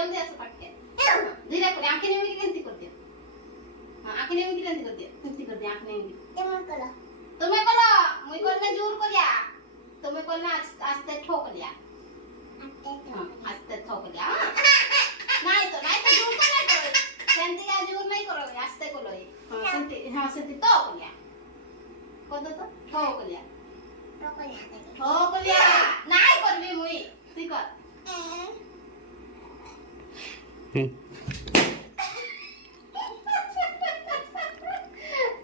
जल्दी आसो पटके धीरे कर आंखें नहीं मिली केंती कर दियो हां आंखें नहीं मिली केंती कर दियो केंती कर दियो आंखें नहीं मिली तुम्हें करो मुई करने जोर करिया तुम्हें करने आस्ते ठोक लिया आस्ते ठोक लिया नहीं तो जोर कर करो सेंती का जोर नहीं करो आस्ते करो हां सेंती तो करिया कद तो ठोक लिया नहीं करबी मुई ठीक कर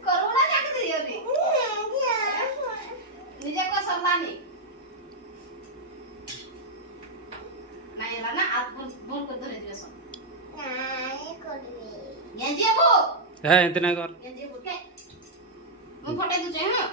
करोना जाके दियो रे निजे को सरलानी नहीं ला ना आज बोल को धरे दियो सो नहीं करबी गेंजी बो है इतना कर गेंजी बो के मैं फटे तुझे हां